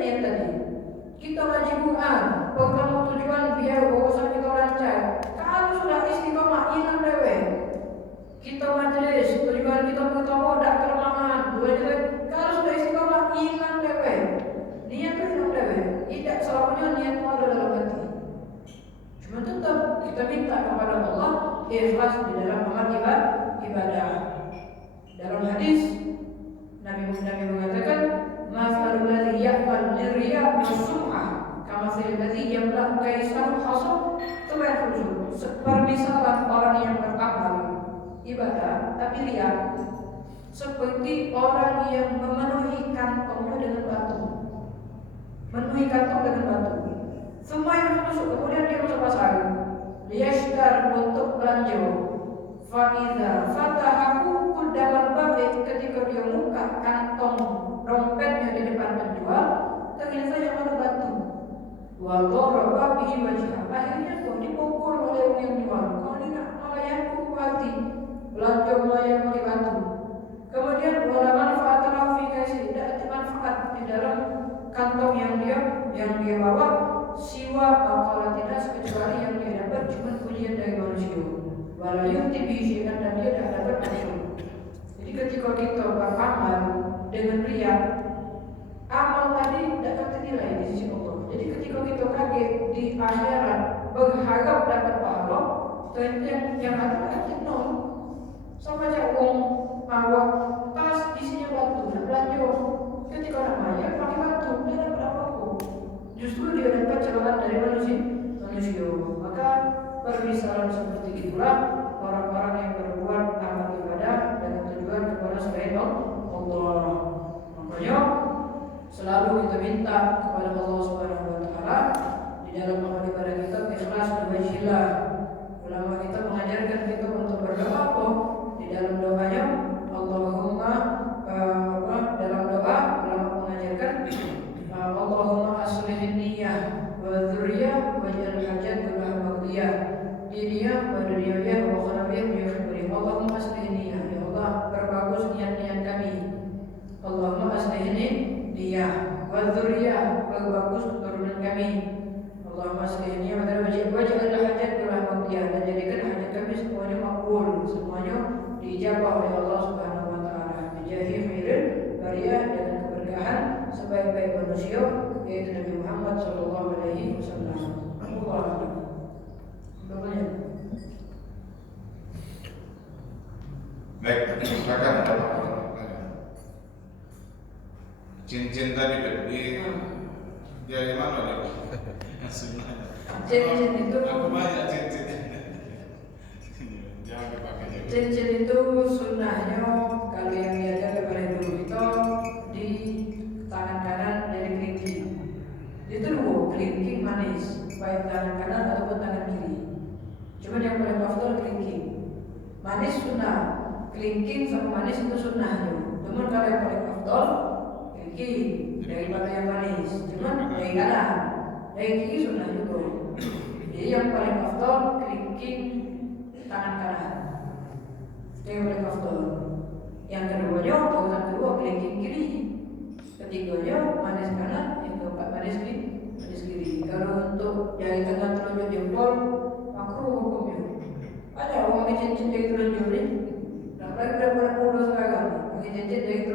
niat tadi. Kita ngaji Quran, pertama tujuan biar urusan kita lancar. Kalau sudah istiqomah, hilang lewe. Kita majelis, tujuan kita pertama tidak kelemahan. Kalau sudah istiqomah, hilang lewe. Niat itu hilang lewe. Tidak selamanya niat itu ada dalam hati. Cuma tetap kita minta kepada Allah ikhlas di dalam amal ibadah. Dalam hadis Nabi mengatakan, "Mafalul ladzi ya'mal liriya was-sum'ah, kamathali ladzi yamla kaisahu hasab tawakhujud." Sepermisalan orang yang beramal ibadah tapi riya, seperti orang yang memenuhi kantongnya dengan batu. Memenuhi kantong dengan batu. Semua yang masuk, kemudian dia masuk pasar. Liyashdar untuk belanja. Fa'idha fatahahu kudamal bait, ketika dia buka kantong dompetnya di depan penjual, ternyata yang ada batu. Wa daraba bihi wajhah. Akhirnya kok dipukul oleh orang yang jual. Kau ini nak melayani berarti belanja melayani pakai batu. Kemudian wala manfaatah fi kaisi, tidak ada manfaat di dalam kantong yang dia bawa. Siwa apabila tidak kecuali yang dia dapat cuma pujian dari manusia. Walau yuti bisikan dan dia tidak dapat manusia. Jadi ketika kita beramal dengan riya, amal tadi dapat dinilai di sisi Allah. Jadi ketika kita kaget di akhirat berharap dapat pahala, ternyata yang ada adalah nol. Sama aja uang bawa tas isinya batu, nak belanja. Ketika nak bayar pakai batu, dia dapat apa-apa. Justru dia dapat celahan dari manusia. Maka permisalan seperti itulah orang-orang yang berbuat amal ibadah dengan tujuan kepada selain Allah. Makanya selalu kita minta kepada Allah Subhanahu wa taala di dalam amal ibadah kita ikhlas dan wajillah. Ulama kita mengajarkan kita untuk berdoa apa? Di dalam doanya Allahumma dalam doa ulama mengajarkan Allahumma aslih niyyah wa dzurriyyah waj'al hajat kullaha maqdiyah di dunia wa dunyaya wa kharabiyah wa yukhbari. Allahumma aslih niyyah, ya Allah perbagus niat-niat kami. Allahumma aslih niyyah wa dzurriyyah, perbagus keturunan kami. Allahumma aslih niyyah waj'al hajat kullaha maqdiyah, dan jadikan hajat kami semuanya makbul, semuanya diijabah oleh Allah Subhanahu wa taala. Bijahi khairil bariyah, dengan keberkahan sebaik-baik manusia yaitu Nabi Muhammad sallallahu alaihi wasallam. Baik, silakan. Cincin tadi dari mana nih? Cincin itu aku banyak cincin. Jangan dipakai. Cincin itu sunnahnya kalau yang diajar kepada guru kita di tangan kanan dari kelingking. Itu dulu kelingking manis, baik tangan kanan ataupun tangan kiri. Cuma yang paling afdal kelingking. Manis sunnah, kelingking sama manis itu sunnahnya. Cuma kalau yang paling afdal kelingking daripada yang manis. Cuma dari kanan, dari kiri sunnah juga. Jadi yang paling afdal kelingking tangan kanan. Itu yang paling afdal. Yang keduanya urutan kedua kelingking kiri. Ketiganya manis kanan, yang keempat manis kiri. Kalau untuk jari tengah telunjuk jempol, makruh hukumnya. Ada orang pakai cincin jari telunjuk ni, tak lagi berapa muda sekarang pakai cincin jari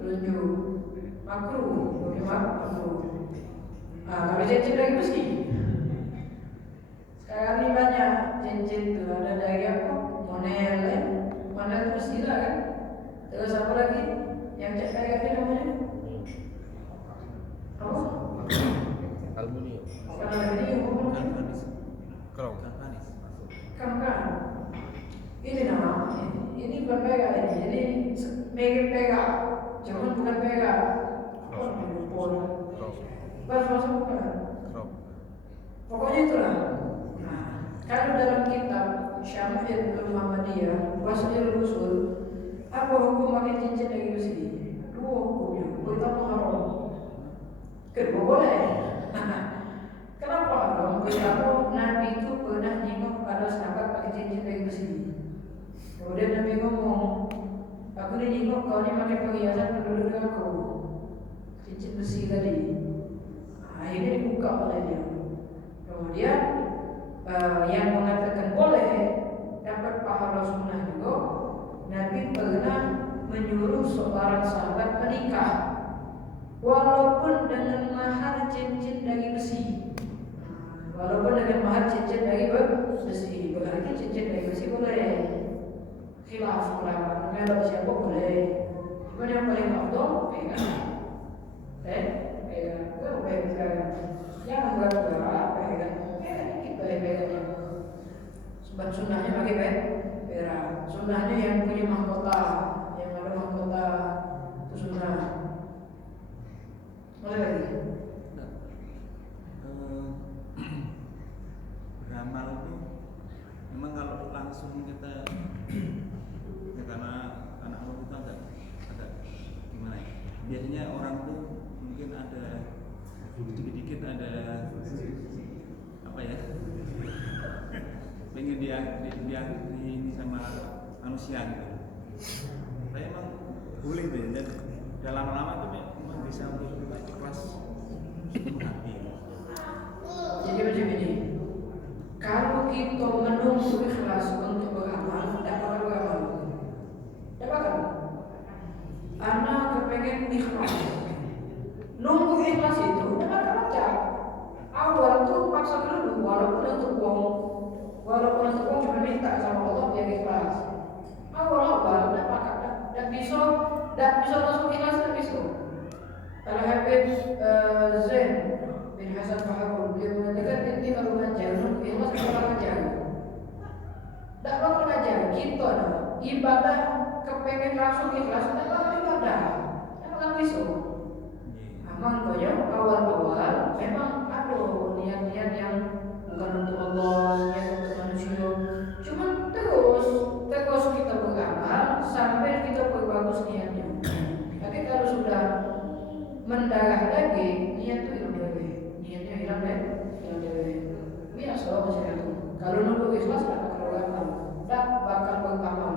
telunjuk makruh, makruh. Kalau cincin dari besi, sekarang ini banyak cincin tuh ada dari apa? Monel besi lah kan. Terus apa lagi? Yang cek kayak ini namanya? Apa? Aluminium. Krom. Kan. Ini namanya. Ini bukan pegang ini pegang. Cuman bukan pegang. Bukan. Pokoknya itulah. Nah, kalau dalam kitab Syama'il Muhammadiyah, Wasilul Usul, apa hukum pakai cincin dari besi? Dua hukumnya. Pertama haram. Kedua boleh. Kenapa haram? Karena Nabi itu pernah nengok ada sahabat pakai cincin dari besi. Kemudian Nabi ngomong, aku ni nengok kau ni pakai perhiasan penduduk aku. Cincin besi tadi. Akhirnya dibuka oleh dia. Kemudian yang mengatakan boleh dapat pahala sunnah juga, Nabi pernah menyuruh seorang sahabat menikah walaupun dengan mahar cincin dari besi. Walaupun dengan mahar cincin dari besi, berarti cincin dari besi boleh. Khilaf ulama, kalau siapa boleh. Cuma yang paling afdal pegang. Pegang. Jangan berat-berat pegang. Kita pegangnya. Sebab sunnahnya pakai perak. Sunnahnya yang punya mahkota, yang ada mahkota itu sunnah. Boleh lagi? Beramal itu memang kalau langsung kita ya karena anak orang itu agak gimana ya? Biasanya orang tuh mungkin ada dikit-dikit ada apa ya? Pengen dia ini sama manusia gitu. Tapi emang boleh deh, dan dalam lama itu memang bisa untuk ikhlas hati. Jadi macam ini. Kalau kita menunggu ikhlas untuk beramal, tidak bakal beramal. Tidak bakal. Anak kepengen ikhlas. Nunggu ikhlas itu tidak bakal baca. Awal tuh paksa dulu, walaupun untuk uang cuma minta sama Allah biar ikhlas. Awal tidak bisa masuk ikhlas, tidak bisa. Kalau Habib Zain bin Hasan Faharun beliau mengatakan ini kalau ngajar ikhlas kalau ngajar tidak bakal ngajar kita ibadah kepengen langsung ikhlas tidak bakal ibadah tidak bakal bisa. Makanya awal-awal memang ada niat-niat yang bukan untuk Allah, niat untuk manusia. Cuma terus kita beramal sampai kita perbagus niatnya. Tapi kalau sudah mendarah daging, niat itu hilang daging. Niatnya hilang daging. Biasa macam itu. Kalau nunggu ikhlas tak bakal beramal, tak bakal beramal.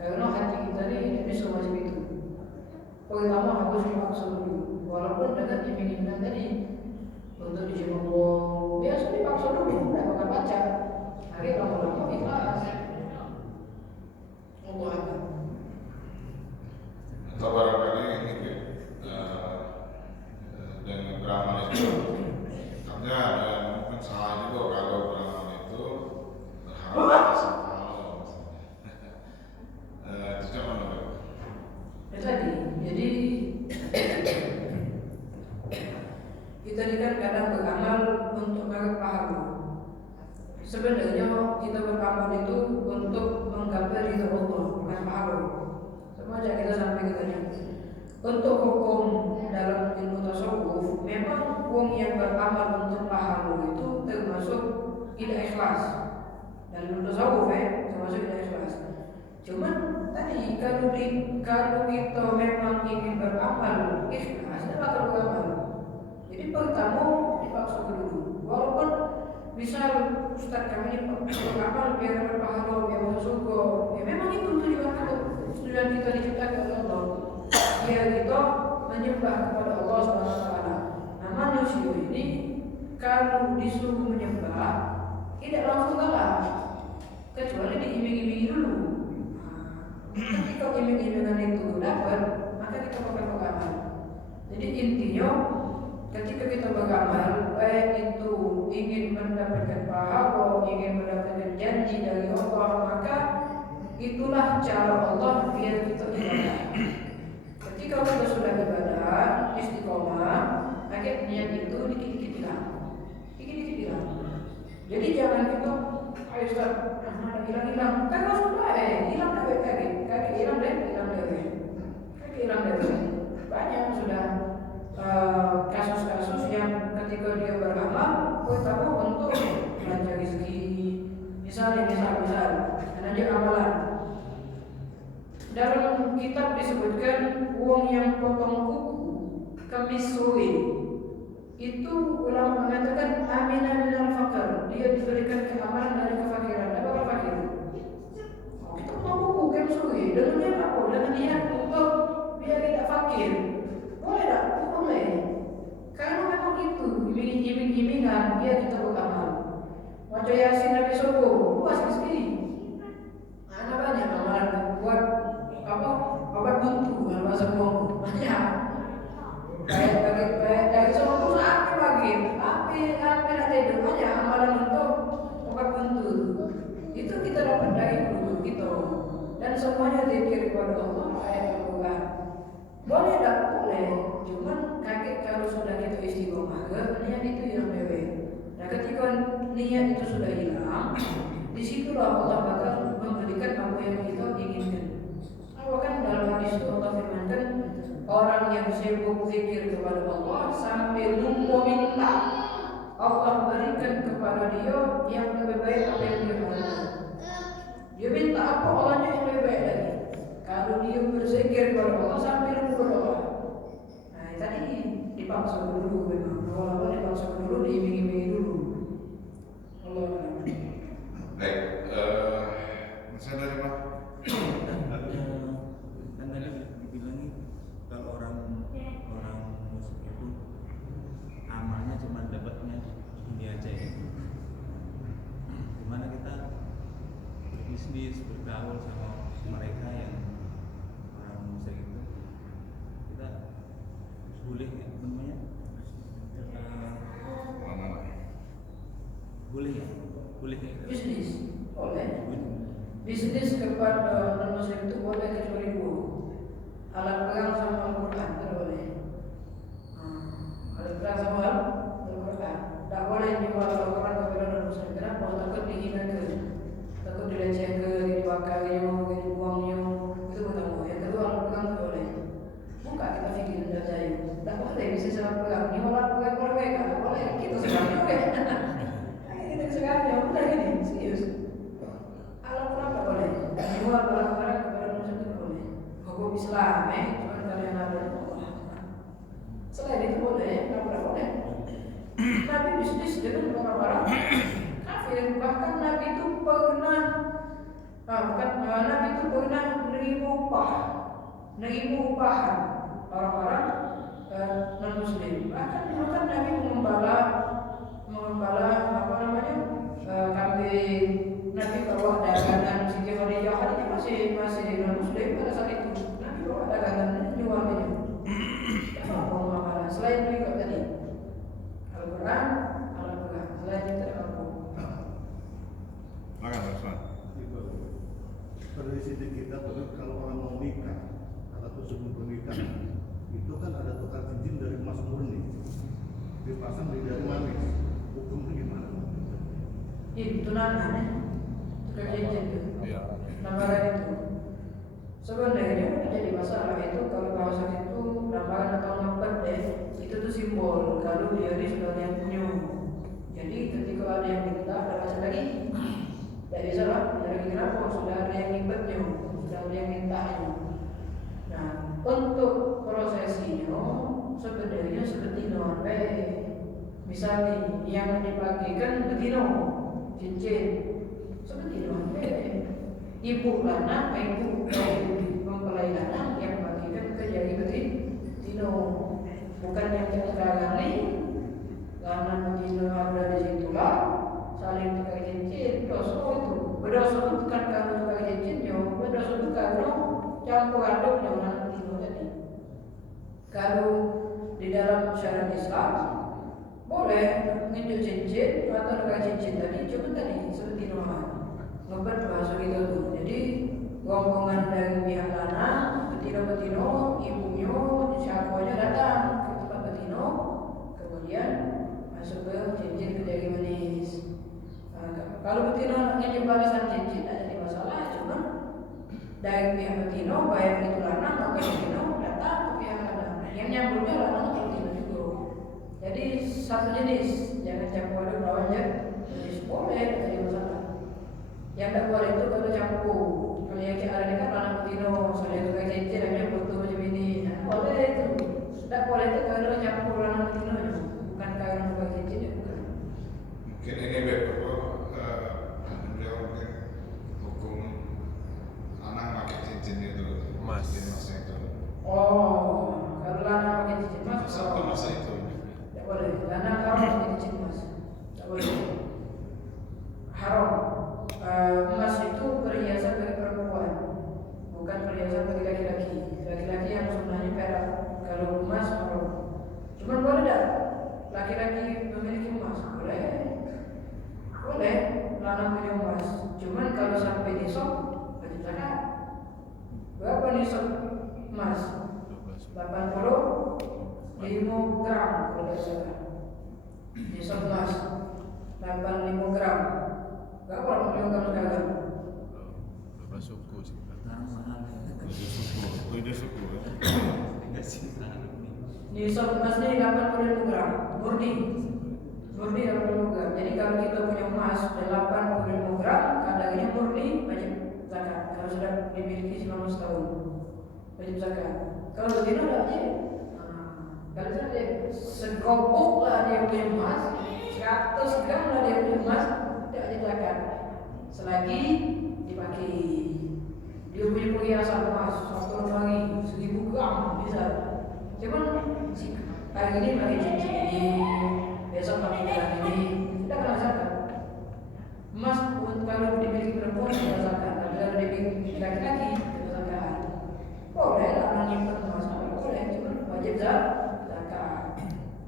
Karena hati kita ni tidak bisa macam itu. Pertama harus dipaksa dulu. Walaupun dengan iming-imingan tadi untuk dijemput Allah, biasa dipaksa dulu, tidak bakal baca. Hari lama-lama ikhlas. Allah. Atau barangkali ini dengan beramal itu artinya ada mungkin salah juga kalau beramal itu berharap bisa pahala itu cuma Itu tadi, jadi kita ini kan kadang beramal untuk menggapai pahala. Sebenarnya kita beramal itu untuk menggapai ridha Allah, bukan pahala. Semua aja kita sampai ke tadi. Untuk hukum dalam ilmu tasawuf, memang wong yang beramal untuk pahala itu termasuk tidak ikhlas. Dalam ilmu tasawuf termasuk tidak ikhlas. Cuman tadi kalau kita memang ingin beramal ikhlas, tidak bakal beramal. Jadi pertama dipaksa dulu. Walaupun misal Ustaz kami ini beramal biar berpahala, biar masuk surga, ya memang itu tujuan kita diciptakan oleh Allah. Biar kita menyembah kepada Allah SWT. Nah manusia ini kalau disuruh menyembah tidak langsung kalah, kecuali diiming-imingi dulu. Ketika iming-imingan itu dapat, maka kita bakal beramal. Jadi intinya ketika kita beramal, baik itu ingin mendapatkan pahala, ingin mendapatkan janji dari Allah, maka itulah cara Allah biar kita ibadah. Ketika kita sudah ibadah, istiqomah, maka niat itu dikit-dikit hilang. Dikit-dikit hilang. Jadi jangan kita, ayo Ustaz, hilang-hilang. Kan sudah hilang deh kaki hilang deh. Kaki hilang deh. Banyak sudah kasus-kasus yang ketika dia beramal, tahu untuk belanja rezeki. Misal, dan aja amalan. Dalam kitab disebutkan uang yang potong kuku, kemis suwi. Itu ulama mengatakan aminah minal faqr, dia diberikan keamanan dari kefakiran. Apa fakir? Kita potong kuku, kemis suwi. Dengan niat apa? Dengan niat untuk biar tidak fakir. Boleh tak? Boleh. Kalau memang itu iming-imingan biar kita beramal. Macam Yasin Nabi Sobo, puas sekali. Anak banyak amalan buat apa? Obat buntu, bahasa bohong. Banyak. Kayak dari Sobo api ada itu banyak amalan untuk obat buntu. Itu kita dapat dari guru kita. Dan semuanya zikir kepada Allah ayat Al-Quran. Boleh tak? Boleh. Cuman kakek kalau sudah kita istiqomah, niat itu yang bebek. Nah ketika niat itu sudah hilang, disitulah Allah bakal memberikan apa yang kita inginkan. Kan dalam hadis itu Allah firmankan, orang yang sibuk zikir kepada Allah sambil lupa minta, Allah berikan kepada dia yang lebih baik apa yang dia minta. Dia minta apa, Allahnya yang lebih baik lagi. Kalau dia berzikir kepada Allah sambil berdoa, nah tadi dipaksa dulu memang. Awal-awal dipaksa dulu, diiming-imingi dulu. Allah. Baik, saya dari Pak. Kan tadi dibilangin kalau orang musik itu amalnya cuma dapatnya ini aja ya. Gimana kita bisnis bergaul sama mereka yang orang musik itu, kita boleh nggak namanya? Boleh ya? Boleh nggak? Bisnis boleh. Bisnis kepada non-muslim itu boleh kecuali dua. Alat perang sama Al-Quran tidak boleh. Alat perang sama Al-Quran tidak boleh jual Al-Quran kepada non-muslim. Kenapa? Takut dihinakan, takut dilecehkan, dibakarnya, dibuangnya. Itu pertama. Yang kedua, alat perang tidak boleh. Buka kita fikir dan jaya. Tidak boleh bisnis alat perang. Ini alat perang boleh kan? Tidak boleh. Kita sekarang juga. Kita sekarang ya udah ini serius. Jual barang-barang kepada manusia itu boleh. Hukum Islam, cuma kalian ada. Selain itu boleh, tidak boleh. Nabi bisnis dengan barang-barang kafir. Bahkan Nabi itu pernah, Nabi itu pernah menerima upahan orang-orang non-muslim. Bahkan Nabi mengembala kambing. Nabi bawa dagangan Siti Khadijah. Khadijah masih non-muslim pada saat itu. Nabi bawa dagangan jualnya. Apa amalan selain itu tadi Al-Quran, selain itu apa? Makan Ustaz. Pada sisi kita kalau orang mau nikah atau sebelum pernikahan itu kan ada tukar cincin dari emas murni dipasang di jari manis. Hukumnya gimana? Itu nanti kejadian itu, gambaran itu. Sebenarnya jadi masalah itu kalau bahasa itu gambaran atau ngempet itu tuh simbol kalau dia ini sudah yang punya. Jadi ketika ada yang minta, ada macam lagi, tidak bisa lah. Jadi kenapa? Sudah ada yang ngempetnya, sudah ada yang mintanya. Nah, untuk prosesinya sebenarnya seperti nomor misalnya yang dipakai betina, cincin. Seperti itu, ibu lana, ibu mempelai lana yang bagikan ke jari betina, bukan yang sekarang ini. Lana betina ada di situlah, saling tukar cincin, dosa itu. Berdosa itu bukan karena tukar cincinnya, berdosa itu karena campur aduk dengan betina tadi. Kalau di dalam syariat Islam boleh menunjuk cincin atau pakai cincin tadi, cuma tadi seperti normal ngebet bahasa gitu tuh. Jadi rombongan dari pihak lanang, betina-betino, ibunya, siapanya datang ke tempat betino, kemudian masuk ke cincin ke jari manis. Kalau betina ngejip balasan cincin ada di masalah, cuma dari pihak betino, baik itu lanang atau betino datang ke pihak lanang. Yang nyambutnya lanang atau betino juga. Jadi satu jenis, jangan campur aduk lawan jenis. Boleh ada di masalah. Yang tak boleh itu kalau campur. Kalau yang ada ni kan lanang betino, sudah itu kayak cincin, namanya foto macam ini. Nah, boleh itu. Tak boleh itu kalau campur lanang betino, bukan kalau pakai cincin, bukan. Mungkin ini mungkin hukum anak pakai cincin itu Mas. cincin emasnya itu Oh, kalau lanang pakai cincin mas, satu masa itu tak boleh. Lanang kalau pakai cincin mas, tak boleh. Haram. Emas itu perhiasan bagi perempuan, bukan perhiasan bagi laki-laki. Laki-laki yang sebenarnya perak. Kalau emas haram. Cuma boleh tak laki-laki memiliki emas? Boleh. Boleh. Lanang punya emas. Cuman kalau sampai nisab wajib zakat. Berapa nisab emas? 85 gram kalau tidak salah. Nisab emas 85 gram. Berapa 85 gram sekarang? Berapa suku sih? Sekarang mahal. tujuh suku Enggak sih, Nisab emas ni 85 gram murni. Murni 85 gram. Jadi kalau kita punya emas 85 gram, kadangnya murni wajib zakat. Kalau sudah dimiliki 19 tahun wajib zakat. Kalau betina tak wajib. Kalau sudah segopok lah dia punya emas, 100 gram lah dia punya emas, tidak wajib zakat. Selagi dipakai. Dia punya perhiasan emas 1 hari 1000 gram bisa. Cuman hari ini pakai cincin ini, besok pakai gelang ini, tidak kena zakat. Emas kalau dimiliki perempuan tidak zakat, tapi kalau dimiliki laki-laki tidak zakat. Boleh lah menyimpan emas, boleh, cuma wajib zakat.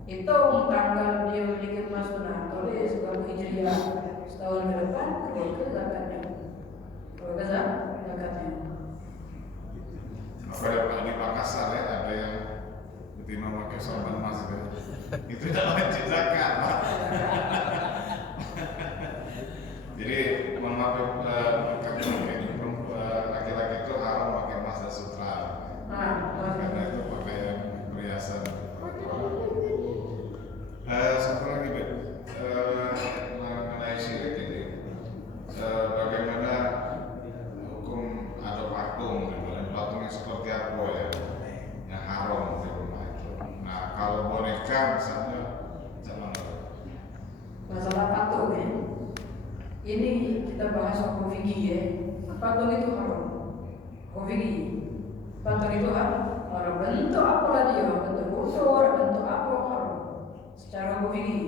Hitung tanggal dia memiliki emas benar, tulis kalau hijriah setahun ke depan, keluarga zakatnya. Keluarga zakatnya. apa di Makassar ya ada yang betina pakai sorban emas itu tidak wajib zakat Pak. Jadi mohon maaf laki-laki itu haram pakai emas dan sutra karena itu pakai perhiasan. Satu lagi mengenai syirik ini, bagaimana hukum ada patung gitu, dan patung yang seperti apa ya yang haram di rumah itu. Nah kalau boneka misalnya jangan. Masalah patung ya. Ini kita bahas soal fikih ya. Patung itu haram. Fikih. Patung itu haram. Bentuk apa lah dia? Bentuk unsur, bentuk apa haram. Secara fikih.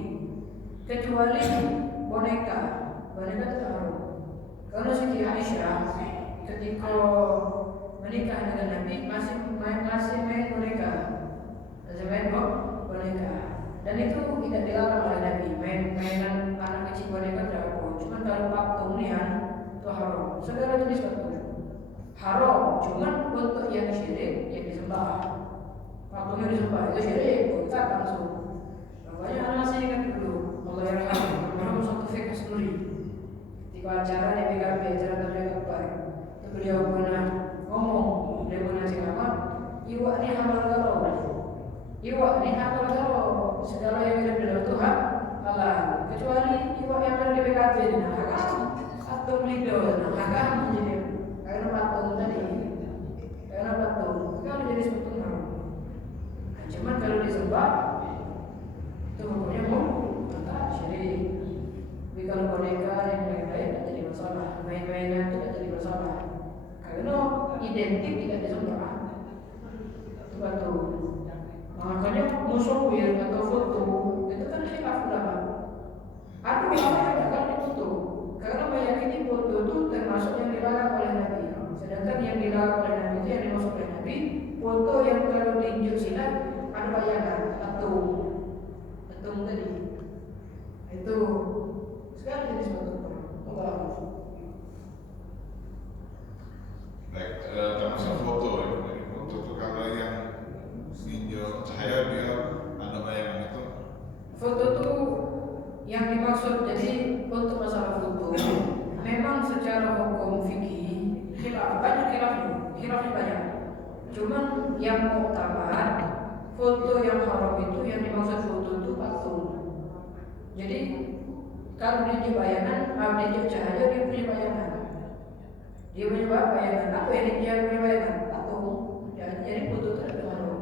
Kecuali boneka. Boneka itu haram. Karena Siti Aisyah ketika menikah dengan Nabi masih main boneka. Masih main boneka. Dan itu tidak dilarang oleh Nabi. Mainan anak kecil boneka tidak apa. Cuma kalau patung nian itu haram. Segala jenis patung haram. Cuma untuk yang syirik yang disembah. Patungnya disembah itu syirik. Kita langsung. Makanya anak masih ingat dulu. Allah yarham. Almarhum satu fikir sendiri. Ketika acara di PKB, acara terjadi apa? Itu beliau pernah ngomong. Beliau pernah ceramah. Iwak ni hamal garo. Iwak ni hamal garo. Segala yang ada dalam Tuhan halal, kecuali iwak yang ada di PKB nah haram atau lido nah haram jadi karena patung tadi, karena patung kalau jadi patung haram. Nah, cuman kalau disembah itu hukumnya murtad syirik. Tapi kalau boneka yang lain-lain tidak jadi masalah, main-mainan itu tidak jadi masalah karena identik tidak disembah itu patung. Makanya musawir atau foto itu kan khilaf ulama. Ada ulama yang akan difoto karena meyakini foto itu termasuk yang dilarang oleh Nabi. Sedangkan yang dilarang oleh Nabi itu yang dimaksud oleh Nabi foto yang ada bayangan patung tadi itu sekarang jadi fotografer. Baik, termasuk foto ya. Jadi foto itu kalau yang ninjau cahaya dia ada bayangan itu. Foto tuh yang dimaksud jadi untuk masalah foto memang secara hukum fikih khilafnya banyak. Cuman yang muktamad foto yang haram itu yang dimaksud foto itu patung. Jadi kalau dia bayangan, dia cahaya dia punya bayangan. Dia punya bayangan apa yang dia punya bayangan patung. Jadi foto itu ada haram.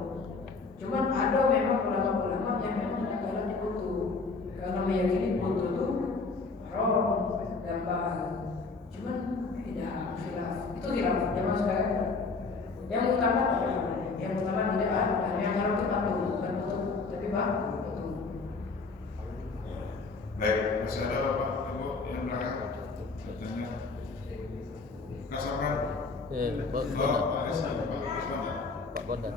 Cuman ada memang ulama-ulama yang memang menanggapi foto karena meyakini foto itu haram gambar. Cuman tidak khilaf. Itu khilaf. Jangan sekarang. Yang utama tidak ada. Yang haram itu patung, bukan foto, tapi patung. Baik, masih ada Bapak Ibu yang belakang? Tanya. Kasapan? Pak Rizman. Pak Bondan.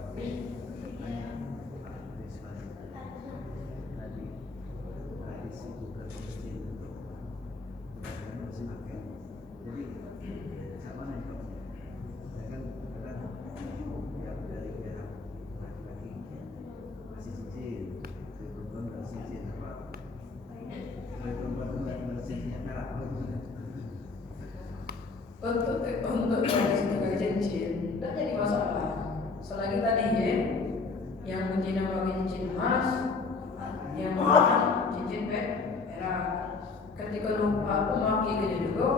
Untuk sebagai cincin tidak jadi masalah selagi tadi ya yang betina pakai cincin emas, yang mana cincin perak. Ketika lupa memakai gede dulu,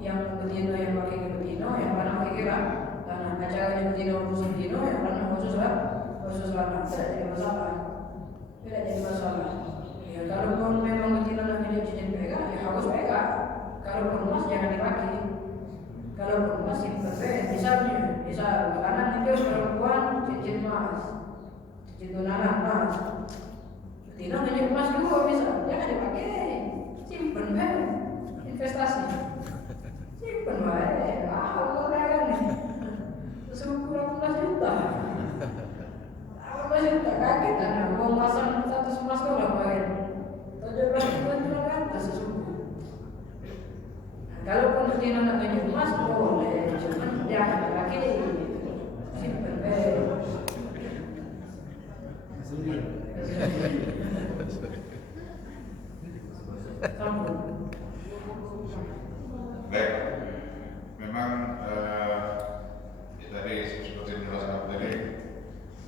yang betina yang pakai betina, yang mana pakai kira karena acaranya betina khusus betina, yang mana khusus lana tidak jadi masalah. Ya kalau memang betina namanya cincin perak, ya harus perak. Kalau emas jangan dipakai. Kalau emas simpen misal karena itu perempuan cincin emas, cincin tunangan emas, betina cincin emas dulu misal, jangan dipakai, simpen investasi, simpen mahal kan nih, 18 juta, 18 juta kaget kan, mau pasang status emas kau ngapain, 17 juta kan sesungguhnya. Kalau betina namanya emas boleh, cuman jangan pakai simpen Baik, memang tadi seperti dijelaskan tadi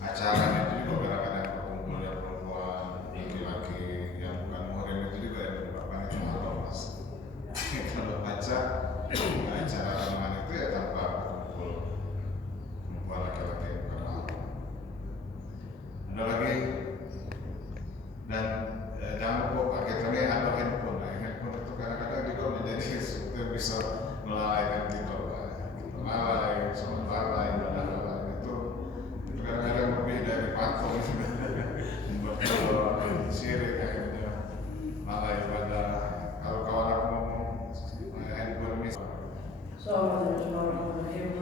acaranya itu juga kadang-kadang perkumpulan perempuan, laki-laki yang bukan muhrim itu juga yang menyebabkan itu haram mas. Kalau baca acara ramalan itu ya tanpa kumpul laki-laki yang bukan mahram. Ada lagi dan jangan lupa pakai tadi ada handphone. Handphone itu kadang-kadang juga menjadi sesuatu yang bisa melalaikan kita. Lalai itu kadang-kadang lebih dari patung membuat kalau syirik akhirnya lalai pada kalau kawan aku ngomong handphone ini. Sallallahu alaihi wasallam.